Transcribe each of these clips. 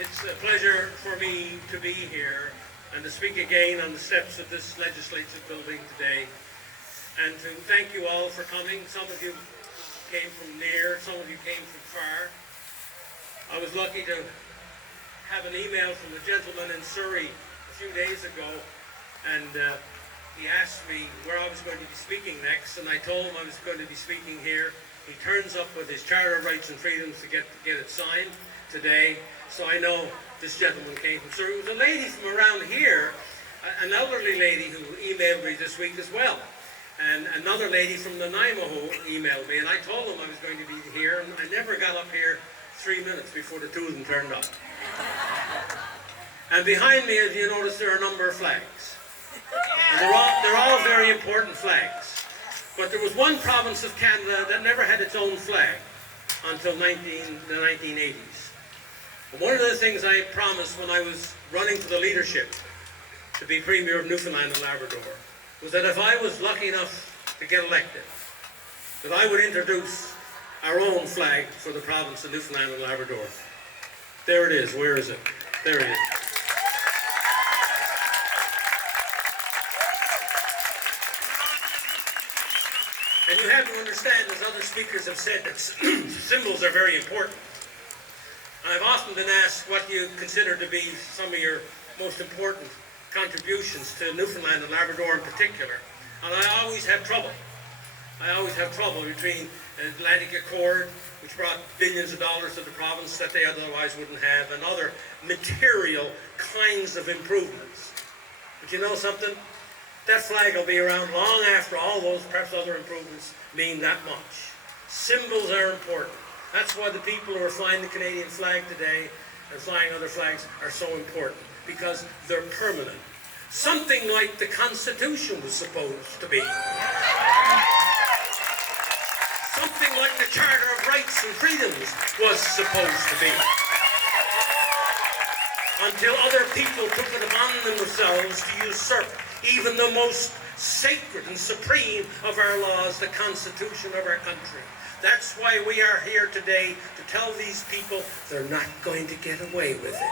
It's a pleasure for me to be here and to speak again on the steps of this legislative building today, and to thank you all for coming. Some of you came from near, some of you came from far. I was lucky to have an email from a gentleman in Surrey a few days ago, and he asked me where I was going to be speaking next, and I told him I was going to be speaking here. He turns up with his Charter of Rights and Freedoms to get it signed today, so I know this gentleman came from Surrey. There was a lady from around here, an elderly lady who emailed me this week as well, and another lady from Nanaimo who emailed me, and I told them I was going to be here, and I never got up here 3 minutes before the two of them turned up. And behind me, as you notice, there are a number of flags. And they're all very important flags. But there was one province of Canada that never had its own flag until the 1980s. And one of the things I promised when I was running for the leadership to be Premier of Newfoundland and Labrador was that if I was lucky enough to get elected, that I would introduce our own flag for the province of Newfoundland and Labrador. There it is. Where is it? There it is. And you have to understand, as other speakers have said, that symbols are very important. I've often been asked what you consider to be some of your most important contributions to Newfoundland and Labrador in particular. And I always have trouble. I always have trouble between the Atlantic Accord, which brought billions of dollars to the province that they otherwise wouldn't have, and other material kinds of improvements. But you know something? That flag will be around long after all those, perhaps other improvements, mean that much. Symbols are important. That's why the people who are flying the Canadian flag today and flying other flags are so important, because they're permanent. Something like the Constitution was supposed to be. Something like the Charter of Rights and Freedoms was supposed to be. Until other people took it upon themselves to usurp even the most sacred and supreme of our laws, the Constitution of our country. That's why we are here today, to tell these people they're not going to get away with it.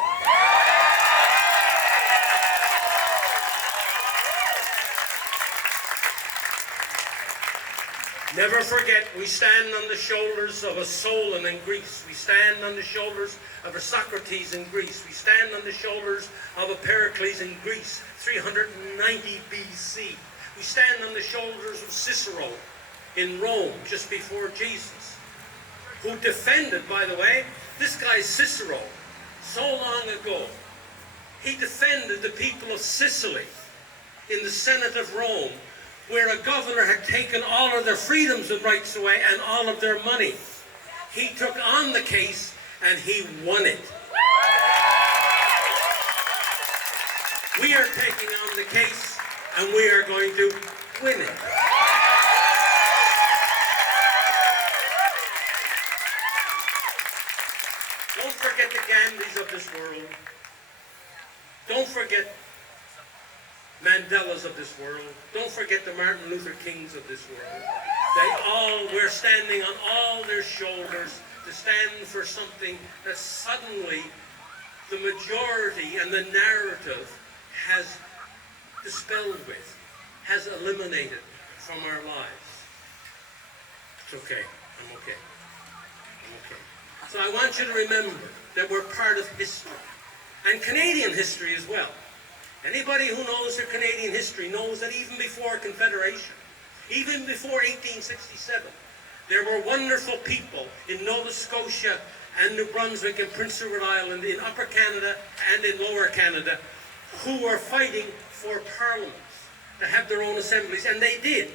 Never forget, we stand on the shoulders of a Solon in Greece. We stand on the shoulders of a Socrates in Greece. We stand on the shoulders of a Pericles in Greece, 390 BC. We stand on the shoulders of Cicero in Rome, just before Jesus, who defended, by the way, this guy Cicero, so long ago, he defended the people of Sicily in the Senate of Rome, where a governor had taken all of their freedoms and rights away and all of their money. He took on the case and he won it. We are taking on the case and we are going to win it. Don't forget the Gandhis of this world. Don't forget Mandelas of this world. Don't forget the Martin Luther Kings of this world. We're standing on all their shoulders to stand for something that suddenly the majority and the narrative has dispelled with, has eliminated from our lives. It's okay. I'm okay. I'm okay. So I want you to remember that we're part of history, and Canadian history as well. Anybody who knows their Canadian history knows that even before Confederation, even before 1867, there were wonderful people in Nova Scotia and New Brunswick and Prince Edward Island, in Upper Canada and in Lower Canada, who were fighting for parliaments to have their own assemblies, and they did.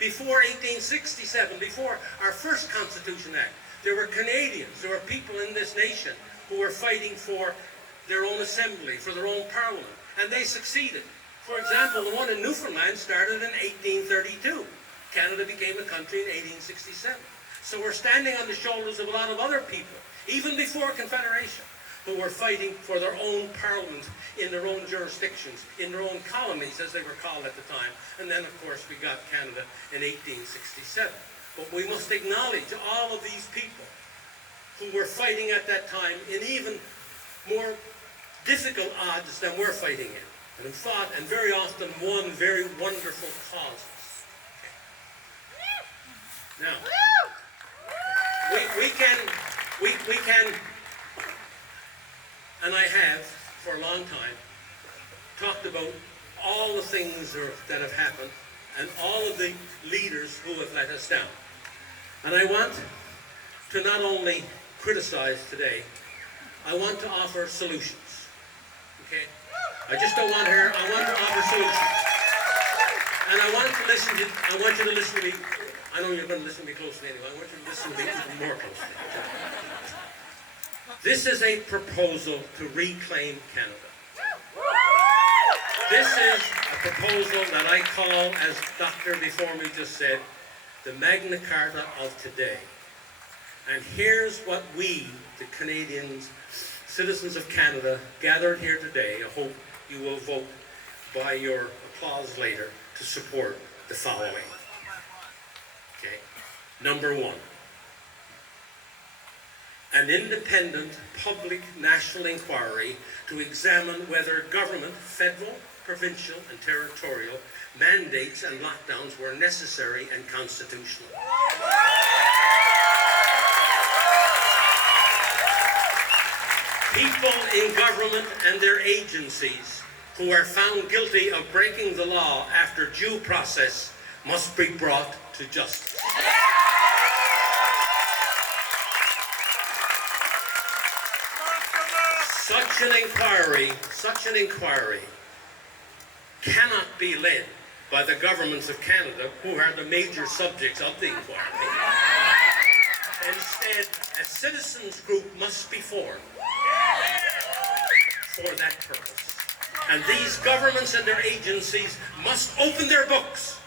Before 1867, before our first Constitution Act, there were Canadians, there were people in this nation who were fighting for their own assembly, for their own parliament. And they succeeded. For example, the one in Newfoundland started in 1832. Canada became a country in 1867. So we're standing on the shoulders of a lot of other people, even before Confederation, who were fighting for their own parliaments in their own jurisdictions, in their own colonies, as they were called at the time. And then, of course, we got Canada in 1867. But we must acknowledge all of these people who were fighting at that time in even more difficult odds than we're fighting in, and who fought and very often won very wonderful causes. Okay. Now, we can, and I have for a long time, talked about all the things that have happened and all of the leaders who have let us down. And I want to not only criticize today, I want to offer solutions. Okay? I just don't want her, I want to offer solutions. And I want you to listen to me. I know you're going to listen to me closely anyway. I want you to listen to me even more closely. This is a proposal to reclaim Canada. This is a proposal that I call, as Dr. before me just said, the Magna Carta of today. And here's what we, the Canadians, citizens of Canada, gathered here today. I hope you will vote by your applause later to support the following. Okay. Number one, an independent public national inquiry to examine whether government, federal, provincial and territorial mandates and lockdowns were necessary and constitutional. People in government and their agencies who are found guilty of breaking the law after due process must be brought to justice. Such an inquiry cannot be led by the governments of Canada, who are the major subjects of the inquiry. Instead, a citizens group must be formed for that purpose. And these governments and their agencies must open their books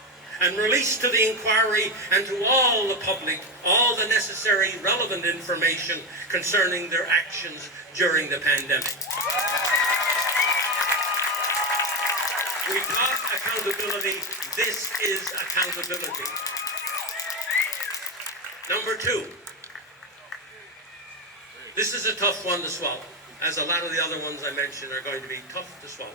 and release to the inquiry and to all the public all the necessary relevant information concerning their actions during the pandemic. We talk accountability. This is accountability. Number two, this is a tough one to swallow, as a lot of the other ones I mentioned are going to be tough to swallow.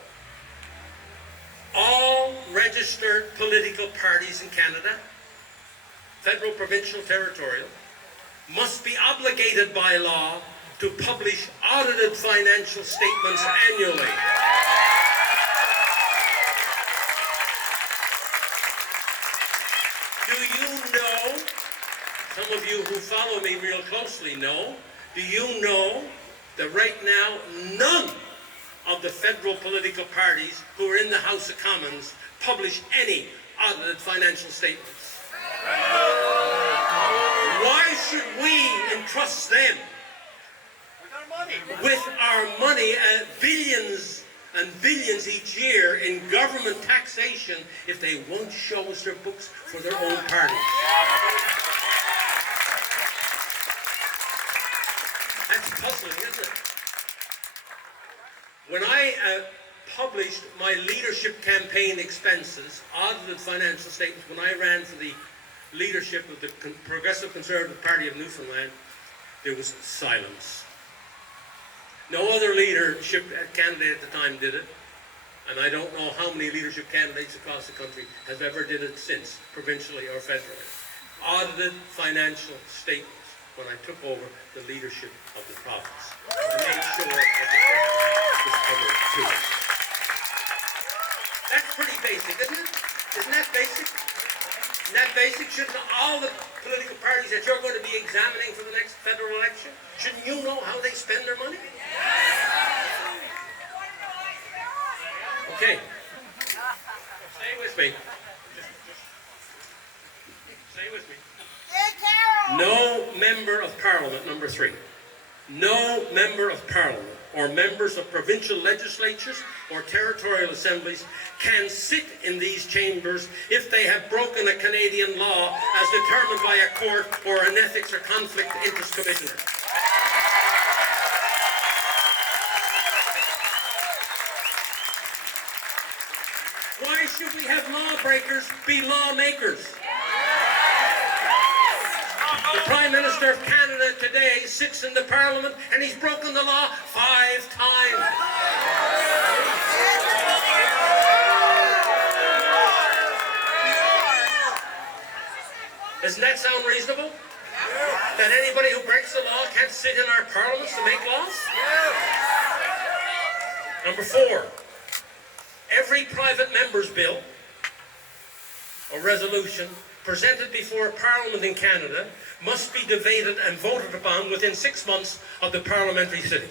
All registered political parties in Canada, federal, provincial, territorial, must be obligated by law to publish audited financial statements annually. Do you know, some of you who follow me real closely know, do you know that right now none of the federal political parties who are in the House of Commons publish any audited financial statements? Why should we entrust them with our money, billions and billions each year in government taxation, if they won't show us their books for their own parties? That's puzzling, isn't it? When I published my leadership campaign expenses, audited financial statements, when I ran for the leadership of the Progressive Conservative Party of Newfoundland, there was silence. No other leadership candidate at the time did it, and I don't know how many leadership candidates across the country have ever did it since, provincially or federally. Audited financial statements when I took over the leadership of the province. I made sure that the question was covered too. That's pretty basic, isn't it? Isn't that basic? Isn't that basic? Shouldn't all the political parties that you're going to be examining for the next federal election, shouldn't you know how they spend their money? Okay. Stay with me. Stay with me. No member of Parliament, number 3. No member of Parliament or members of provincial legislatures or territorial assemblies can sit in these chambers if they have broken a Canadian law as determined by a court or an ethics or conflict of interest commissioner. Why should we have lawbreakers be lawmakers? The Prime Minister of Canada today sits in the Parliament and he's broken the law 5 times. Doesn't that sound reasonable? That anybody who breaks the law can't sit in our parliaments to make laws? Number 4, every private member's bill or resolution presented before a parliament in Canada must be debated and voted upon within 6 months of the parliamentary sitting.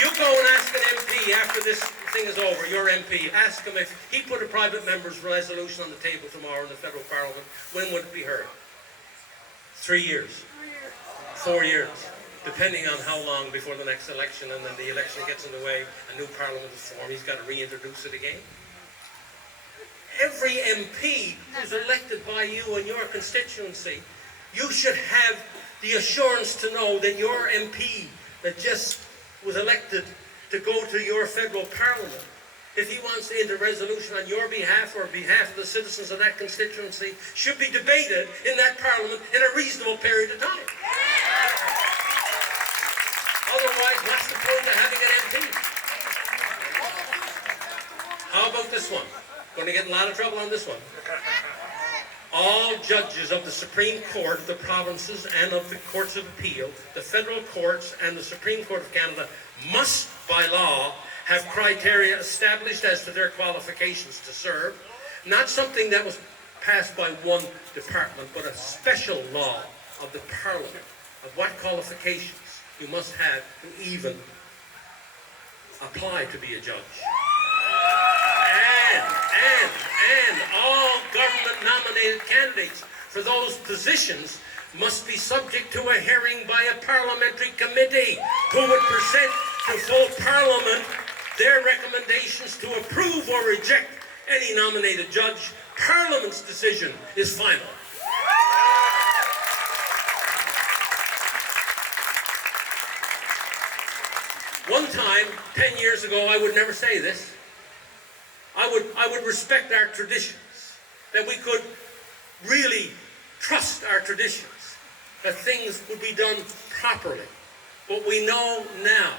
You go and ask an MP after this thing is over, your MP, ask him if he put a private member's resolution on the table tomorrow in the federal parliament, when would it be heard? 3 years, 4 years, depending on how long before the next election, and then the election gets in the way, a new parliament is formed, he's got to reintroduce it again. Every MP who's elected by you in your constituency, you should have the assurance to know that your MP that just was elected to go to your federal parliament, if he wants to enter a resolution on your behalf or behalf of the citizens of that constituency, should be debated in that parliament in a reasonable period of time. Otherwise, what's the point of having an MP? How about this one? Going to get in a lot of trouble on this one. All judges of the Supreme Court of the provinces and of the courts of appeal, the federal courts and the Supreme Court of Canada must, by law, have criteria established as to their qualifications to serve. Not something that was passed by one department, but a special law of the Parliament of what qualifications you must have to even apply to be a judge. And all government-nominated candidates for those positions must be subject to a hearing by a parliamentary committee who would present to full Parliament their recommendations to approve or reject any nominated judge. Parliament's decision is final. One time, 10 years ago, I would never say this. I would respect our traditions, that we could really trust our traditions, that things would be done properly. But we know now,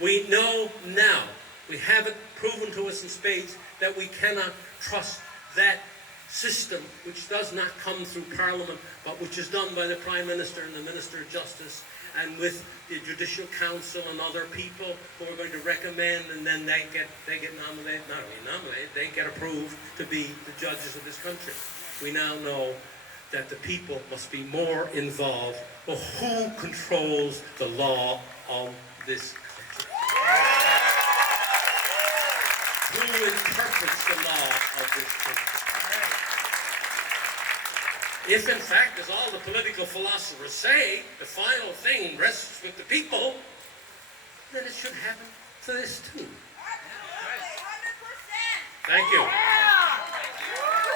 we have it proven to us in spades that we cannot trust that system which does not come through Parliament, but which is done by the Prime Minister and the Minister of Justice, and with the Judicial Council and other people who are going to recommend, and then they get nominated, not only nominated, they get approved to be the judges of this country. We now know that the people must be more involved. Well, who controls the law of this country? Who interprets the law of this country? If, in fact, as all the political philosophers say, the final thing rests with the people, then it should happen to this too. 100%. Thank you.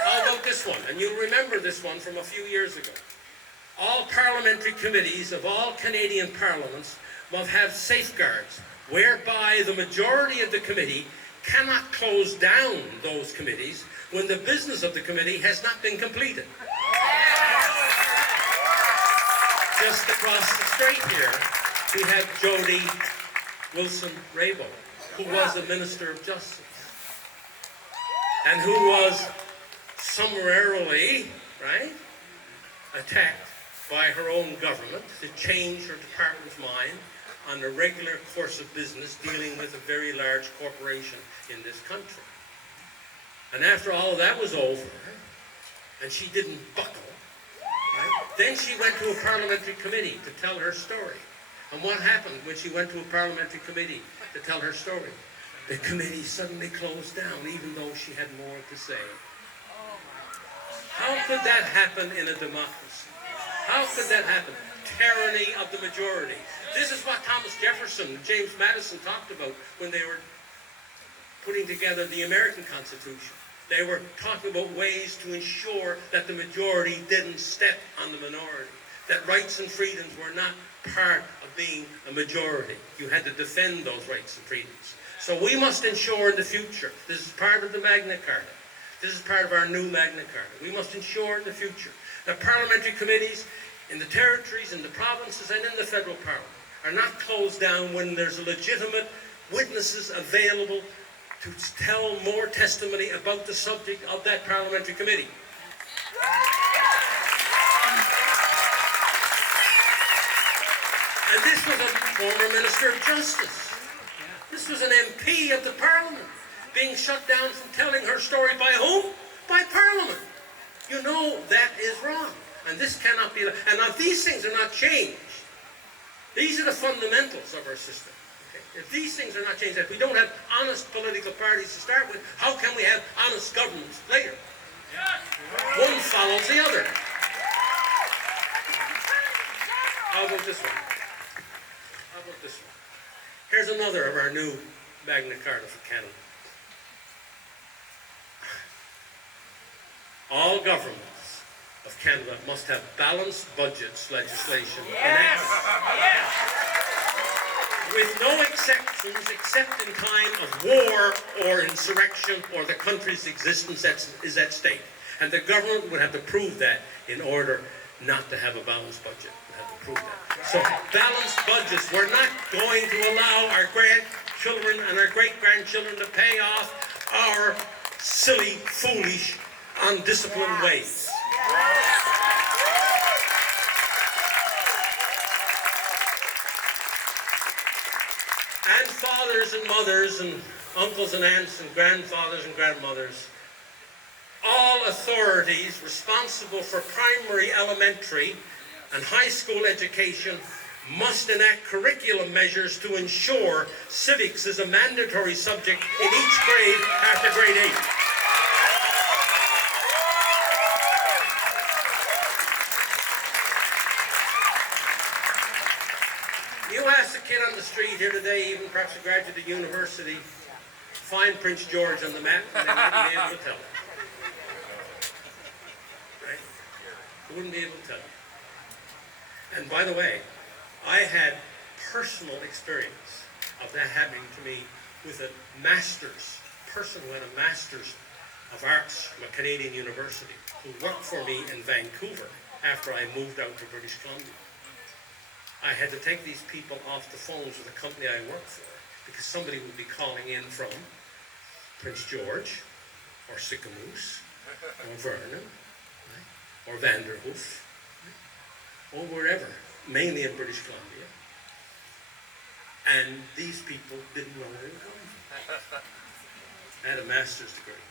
How about this one? And you'll remember this one from a few years ago. All parliamentary committees of all Canadian parliaments must have safeguards whereby the majority of the committee cannot close down those committees when the business of the committee has not been completed. Just across the street here, we had Jody Wilson-Raybould, who was the Minister of Justice, and who was summarily, attacked by her own government to change her department's mind on the regular course of business dealing with a very large corporation in this country. And after all of that was over, and she didn't buckle, then she went to a parliamentary committee to tell her story. And what happened when she went to a parliamentary committee to tell her story? The committee suddenly closed down, even though she had more to say. How could that happen in a democracy? How could that happen? Tyranny of the majority. This is what Thomas Jefferson and James Madison talked about when they were putting together the American Constitution. They were talking about ways to ensure that the majority didn't step on the minority, that rights and freedoms were not part of being a majority. You had to defend those rights and freedoms. So we must ensure in the future, this is part of the Magna Carta, this is part of our new Magna Carta, we must ensure in the future The parliamentary committees in the territories, in the provinces, and in the federal parliament are not closed down when there's legitimate witnesses available to tell more testimony about the subject of that parliamentary committee. And this was a former Minister of Justice. This was an MP of the Parliament being shut down from telling her story by whom? By Parliament. You know that is wrong. And this cannot be. And if these things are not changed, these are the fundamentals of our system. Okay? If these things are not changed, if we don't have honest political parties to start with, how can we have honest governments later? One follows the other. How about this one? How about this one? Here's another of our new Magna Carta for Canada. All governments of Canada must have balanced budgets legislation enacted. With no exceptions except in time of war or insurrection or the country's existence is at stake. And the government would have to prove that in order not to have a balanced budget. Would have to prove that. So balanced budgets, we're not going to allow our grandchildren and our great-grandchildren to pay off our silly, foolish, undisciplined ways. And fathers and mothers and uncles and aunts and grandfathers and grandmothers, all authorities responsible for primary, elementary, and high school education must enact curriculum measures to ensure civics is a mandatory subject in each grade after grade 8. You ask a kid on the street here today, even perhaps a graduate of university, find Prince George on the map, and they wouldn't be able to tell it. Right? They wouldn't be able to tell it. And by the way, I had personal experience of that happening to me with a person who had a master's of arts from a Canadian university who worked for me in Vancouver after I moved out to British Columbia. I had to take these people off the phones with the company I worked for because somebody would be calling in from Prince George or Sycamoose or Vernon, right? Or Vanderhoof, right? Or wherever, mainly in British Columbia. And these people didn't know where they were coming from. I had a master's degree.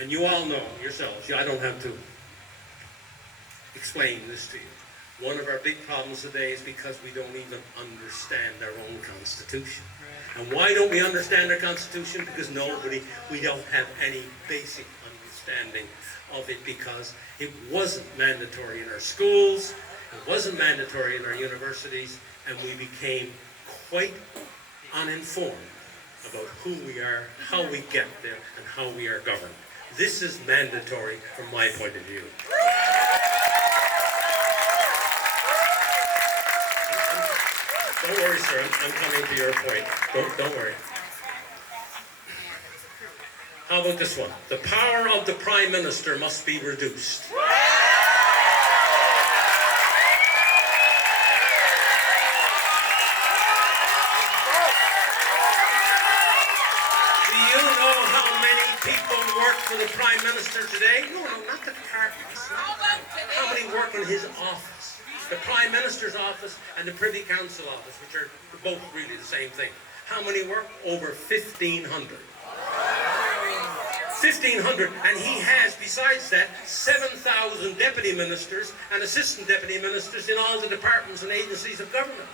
And you all know yourselves, I don't have to explain this to you. One of our big problems today is because we don't even understand our own Constitution. And why don't we understand our Constitution? Because we don't have any basic understanding of it because it wasn't mandatory in our schools, it wasn't mandatory in our universities, and we became quite uninformed about who we are, how we get there, and how we are governed. This is mandatory from my point of view. Don't worry, sir. I'm coming to your point. Don't worry. How about this one? The power of the Prime Minister must be reduced. Do you know how many people work for the Prime Minister today? No, not the departments. How many work in his office? The Prime Minister's office and the Privy Council office, which are both really the same thing. How many work? Over 1,500. 1,500, and he has, besides that, 7,000 deputy ministers and assistant deputy ministers in all the departments and agencies of government.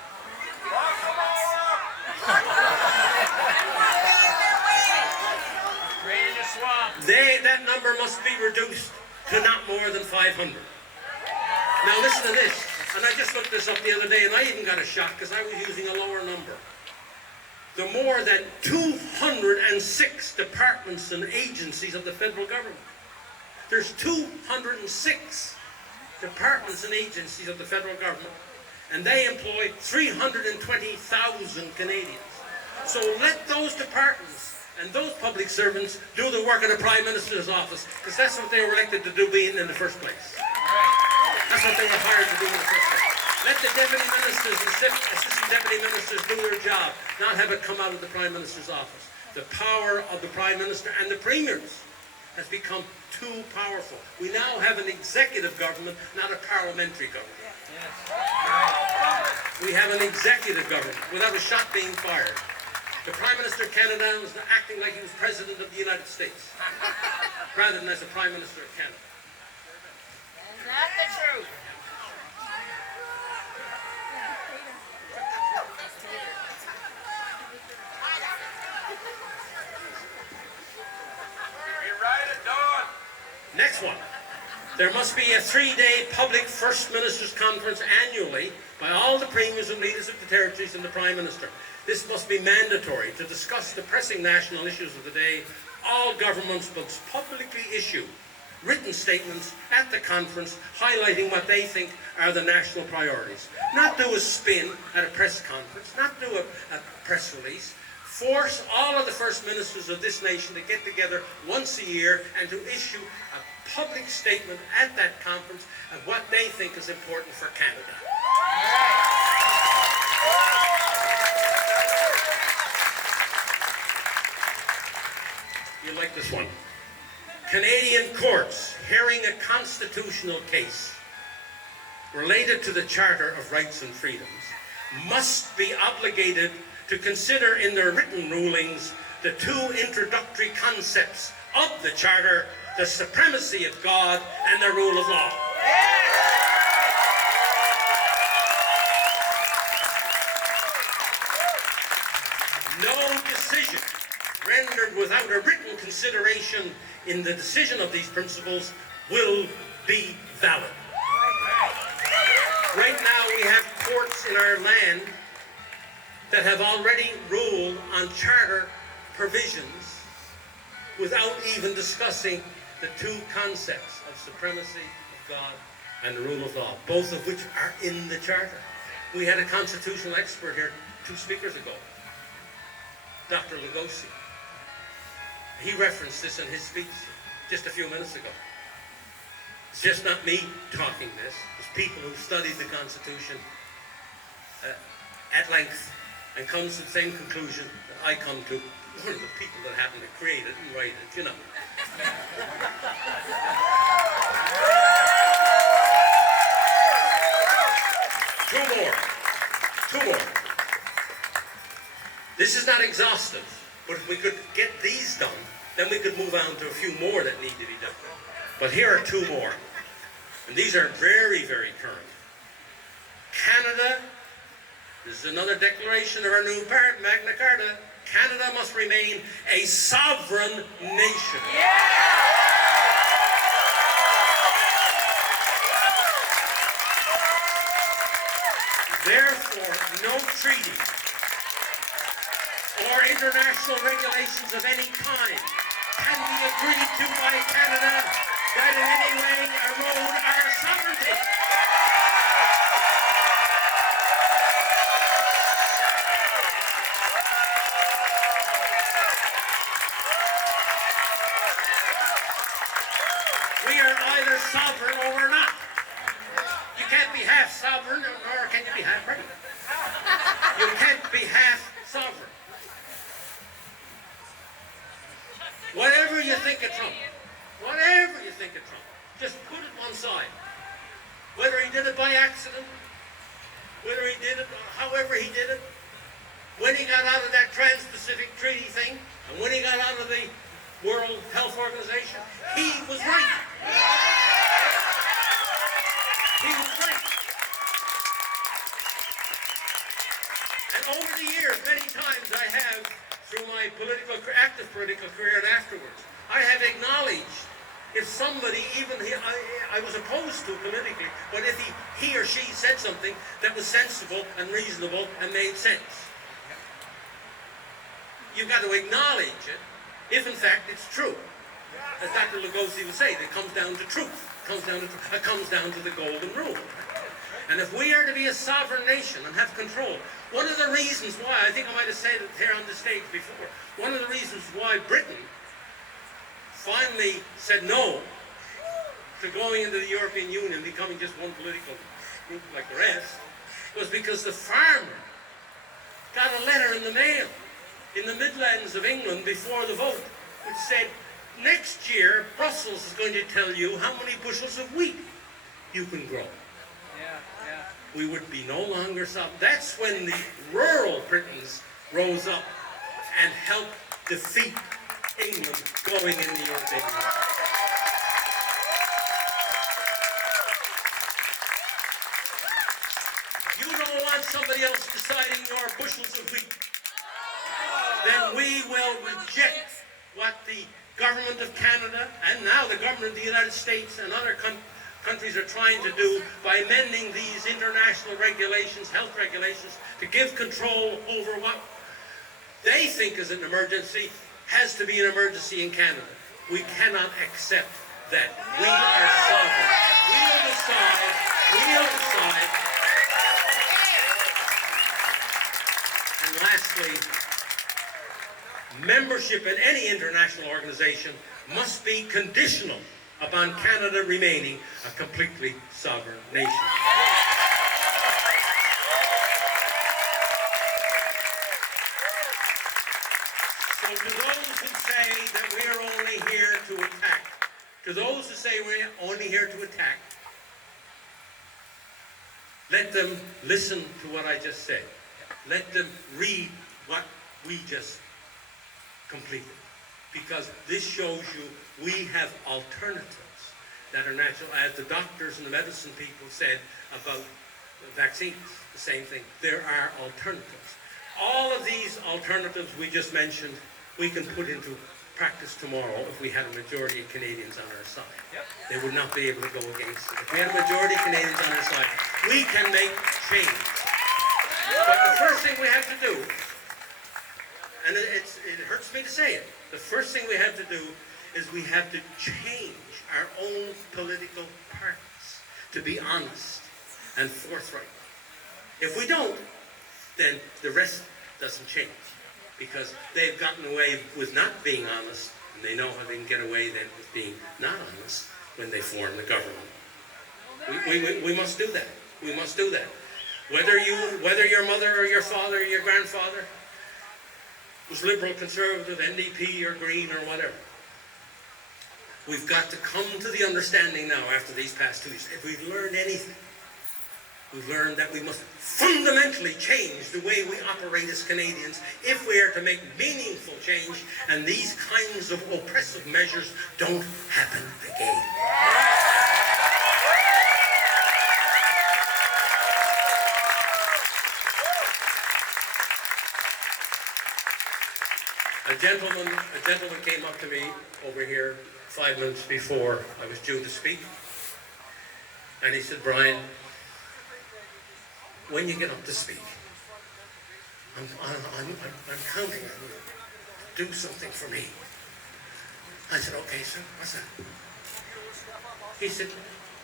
That number must be reduced to not more than 500. Now listen to this, and I just looked this up the other day, and I even got a shock because I was using a lower number. The more than 206 departments and agencies of the federal government. There's 206 departments and agencies of the federal government, and they employ 320,000 Canadians. So let those departments and those public servants do the work of the Prime Minister's office, because that's what they were elected to do being in the first place. That's what they were hired to do in the first place. Let the deputy ministers and assistant deputy ministers do their job, not have it come out of the Prime Minister's office. The power of the Prime Minister and the premiers has become too powerful. We now have an executive government, not a parliamentary government. We have an executive government without a shot being fired. The Prime Minister of Canada was acting like he was President of the United States, rather than as a Prime Minister of Canada. Is that the truth? Next one. There must be a 3-day public First Ministers' Conference annually by all the premiers and leaders of the territories and the Prime Minister. This must be mandatory to discuss the pressing national issues of the day. All governments must publicly issue written statements at the conference highlighting what they think are the national priorities. Not do a spin at a press conference, not do a press release. Force all of the First Ministers of this nation to get together once a year and to issue a public statement at that conference of what they think is important for Canada. You like this one? Canadian courts hearing a constitutional case related to the Charter of Rights and Freedoms must be obligated to consider in their written rulings the two introductory concepts of the Charter, the supremacy of God and the rule of law. No decision rendered without a written consideration in the decision of these principles will be valid. Right now we have courts in our land that have already ruled on charter provisions without even discussing the two concepts of supremacy of God and the rule of law, both of which are in the charter. We had a constitutional expert here 2 speakers ago, Dr. Lugosi. He referenced this in his speech just a few minutes ago. It's just not me talking this. It's people who studied the Constitution at length and comes to the same conclusion that I come to. One of the people that happen to create it and write it, you know. Two more. This is not exhaustive, but if we could get these done, then we could move on to a few more that need to be done. But here are 2 more, and these are very, very current. Canada, this is another declaration of our new Magna Carta, Canada must remain a sovereign nation. Therefore, no treaty or international regulations of any kind can be agreed to by Canada that in any way erode our sovereignty. We are either sovereign or we're not. You can't be half sovereign, nor can you be half pregnant. You can't be half sovereign. Whatever you think of Trump, just put it one side. Whether he did it by accident, whether he did it, however he did it, when he got out of that Trans-Pacific Treaty thing, and when he got out of the World Health Organization, he was right. He was right. And over the years, many times I have, through my active political career and afterwards, I have acknowledged if somebody, even I was opposed to politically, but if he or she said something that was sensible and reasonable and made sense. You've got to acknowledge it, if in fact it's true. As Dr. Lugosi would say, it comes down to truth. It comes down to the golden rule. And if we are to be a sovereign nation and have control, one of the reasons why, I think I might have said it here on the stage before, one of the reasons why Britain finally said no to going into the European Union, becoming just one political group like the rest, was because the farmer got a letter in the mail in the Midlands of England before the vote, which said, next year, Brussels is going to tell you how many bushels of wheat you can grow. We would be no longer sovereign. That's when the rural Britons rose up and helped defeat England going in the European Union. You don't want somebody else deciding your bushels of wheat. Then we will reject what the government of Canada and now the government of the United States and other countries are trying to do by amending these international regulations, health regulations, to give control over what they think is an emergency has to be an emergency in Canada. We cannot accept that. We are sovereign. We'll decide. We'll decide. And lastly, membership in any international organization must be conditional upon Canada remaining a completely sovereign nation. So to those who say that we're only here to attack, let them listen to what I just said. Let them read what we just completed. Because this shows you we have alternatives that are natural. As the doctors and the medicine people said about vaccines, the same thing. There are alternatives. All of these alternatives we just mentioned, we can put into practice tomorrow if we had a majority of Canadians on our side. They would not be able to go against it. If we had a majority of Canadians on our side, we can make change. But the first thing we have to do, and it hurts me to say it, the first thing we have to do is we have to change our own political parties to be honest and forthright. If we don't, then the rest doesn't change, because they've gotten away with not being honest, and they know how they can get away then with being not honest when they form the government. We must do that. We must do that. Whether your mother or your father or your grandfather was Liberal, Conservative, NDP or Green or whatever, we've got to come to the understanding now after these past 2 years. If we've learned anything, we've learned that we must fundamentally change the way we operate as Canadians if we are to make meaningful change and these kinds of oppressive measures don't happen again. A gentleman came up to me over here 5 minutes before I was due to speak, and he said, Brian, when you get up to speak, I'm counting on you to do something for me. I said, okay, sir, what's that? He said,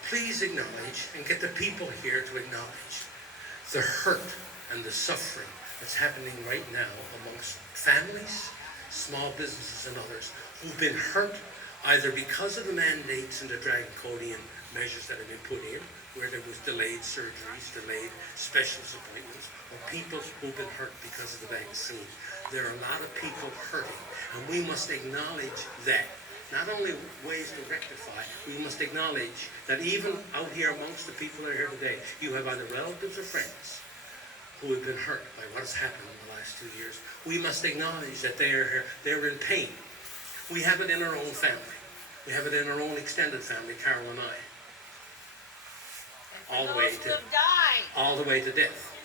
please acknowledge and get the people here to acknowledge the hurt and the suffering that's happening right now amongst families, small businesses and others who've been hurt either because of the mandates and the draconian measures that have been put in, where there was delayed surgeries, delayed specialist appointments, or people who've been hurt because of the vaccine. There are a lot of people hurting, and we must acknowledge that. Not only ways to rectify, we must acknowledge that even out here amongst the people that are here today, you have either relatives or friends who have been hurt by what has happened in the last 2 years. We must acknowledge that they're in pain. We have it in our own family. We have it in our own extended family, Carol and I. All the way to death.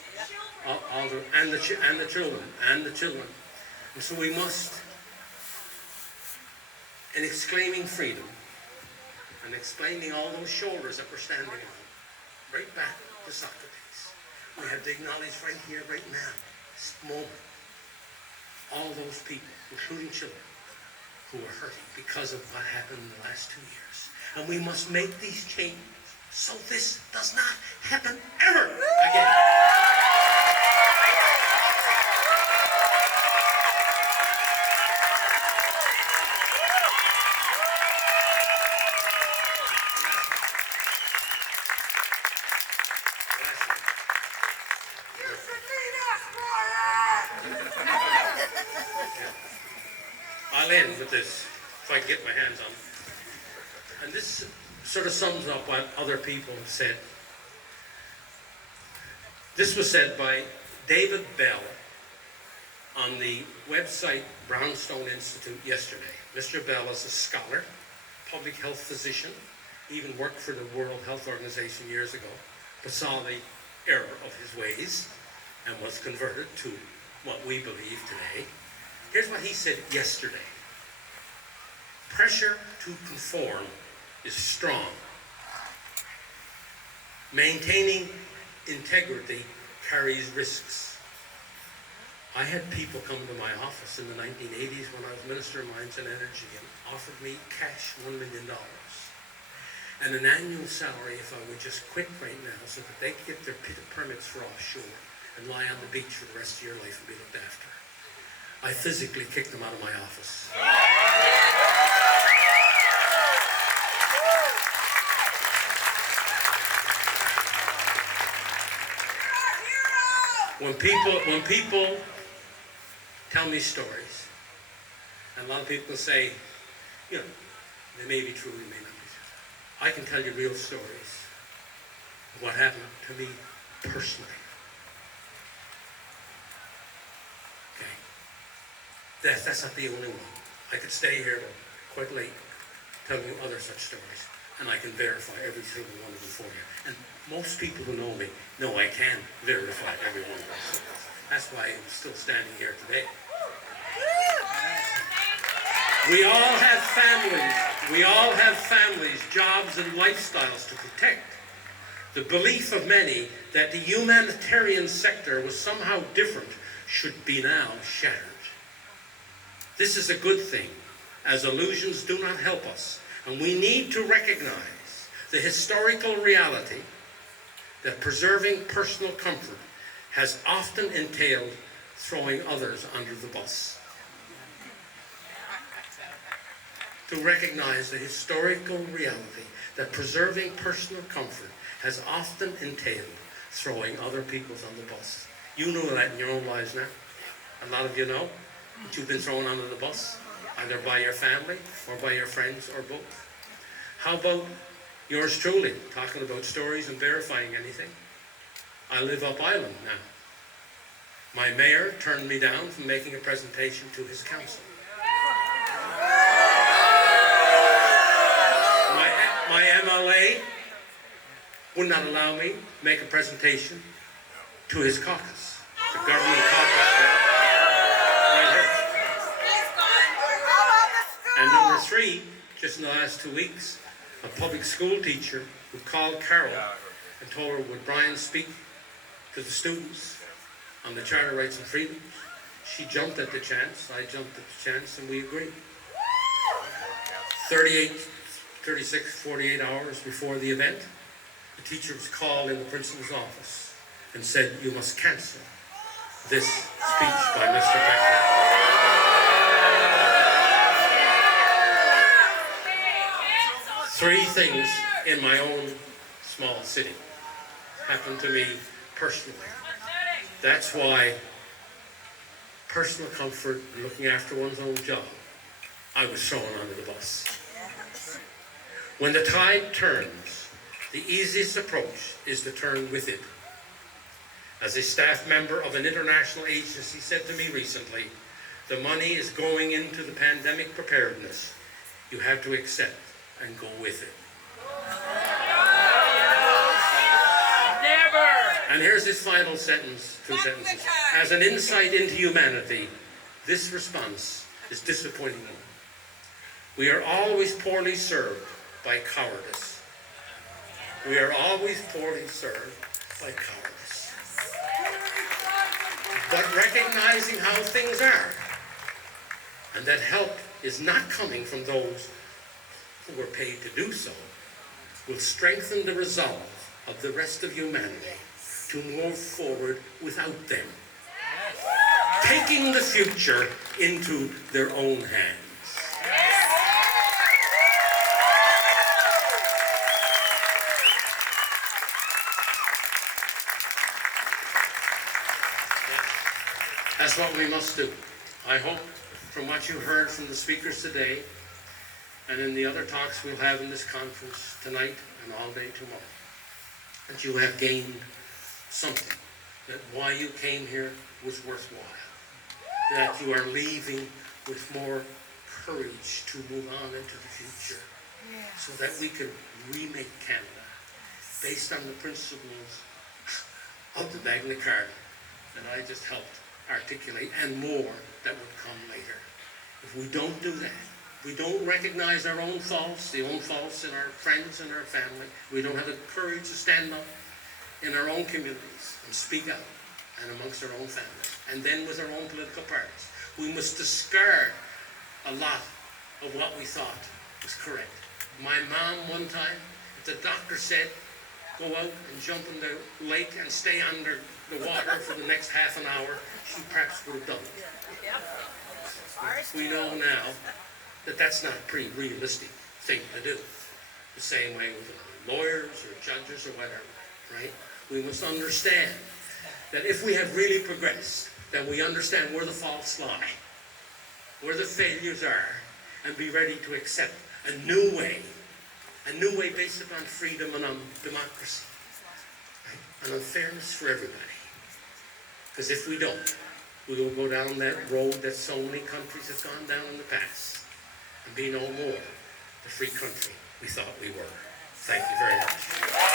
And the children. And so we must, in exclaiming freedom and explaining all those shoulders that we're standing on, right back to Socrates, we have to acknowledge right here, right now, this moment, all those people, including children, who are hurting because of what happened in the last 2 years. And we must make these changes so this does not happen ever again. I'll end with this, if I can get my hands on it. And this sort of sums up what other people have said. This was said by David Bell on the website Brownstone Institute yesterday. Mr. Bell is a scholar, public health physician, even worked for the World Health Organization years ago, but saw the error of his ways and was converted to what we believe today. Here's what he said yesterday. Pressure to conform is strong. Maintaining integrity carries risks. I had people come to my office in the 1980s when I was Minister of Mines and Energy and offered me cash $1 million and an annual salary if I would just quit right now so that they could get their permits for offshore and lie on the beach for the rest of your life and be looked after. I physically kicked them out of my office. When people tell me stories, and a lot of people say, you know, they may be true, they may not be true. I can tell you real stories of what happened to me personally. Okay? That's not the only one. I could stay here quite late telling you other such stories, and I can verify every single one of them for you. And most people who know me know I can verify every one of those stories. That's why I'm still standing here today. We all have families. We all have families, jobs, and lifestyles to protect. The belief of many that the humanitarian sector was somehow different should be now shattered. This is a good thing, as illusions do not help us, and we need to recognize the historical reality that preserving personal comfort has often entailed throwing others under the bus. To recognize the historical reality that preserving personal comfort has often entailed throwing other people on the bus. You know that in your own lives now. A lot of you know that you've been thrown under the bus, either by your family or by your friends or both. How about yours truly, talking about stories and verifying anything? I live up island now. My mayor turned me down from making a presentation to his council. My MLA would not allow me to make a presentation to his caucus, the government caucus. Right here. And number three, just in the last 2 weeks, a public school teacher who called Carol and told her, would Brian speak to the students on the Charter Rights and Freedoms? She jumped at the chance, I jumped at the chance, and we agreed. 48 hours before the event, the teacher was called in the principal's office and said, you must cancel this speech by Mr. Peckford. Three things in my own small city happened to me personally. That's why personal comfort and looking after one's own job, I was thrown under the bus. When the tide turns, the easiest approach is to turn with it. As a staff member of an international agency said to me recently, the money is going into the pandemic preparedness. You have to accept and go with it. Never! And here's his final sentence, 2 sentences. As an insight into humanity, this response is disappointing. We are always poorly served by cowardice. We are always poorly served by cowardice. But recognizing how things are, and that help is not coming from those who were paid to do so, will strengthen the resolve of the rest of humanity to move forward without them, taking the future into their own hands. That's what we must do. I hope from what you heard from the speakers today, and in the other talks we'll have in this conference tonight and all day tomorrow, that you have gained something, that why you came here was worthwhile, that you are leaving with more courage to move on into the future, so that we can remake Canada based on the principles of the Magna Carta that I just helped articulate, and more that would come later. If we don't do that, we don't recognize our own faults, the own faults in our friends and our family, we don't have the courage to stand up in our own communities and speak out, and amongst our own families, and then with our own political parties, we must discard a lot of what we thought was correct. My mom one time, if the doctor said, go out and jump in the lake and stay under the water for the next half an hour, she perhaps would have done it. We know now that that's not a pretty realistic thing to do. The same way with lawyers or judges or whatever, right? We must understand that if we have really progressed, that we understand where the faults lie, where the failures are, and be ready to accept a new way based upon freedom and on democracy, right? And on fairness for everybody. Because if we don't, we will go down that road that so many countries have gone down in the past and be no more the free country we thought we were. Thank you very much.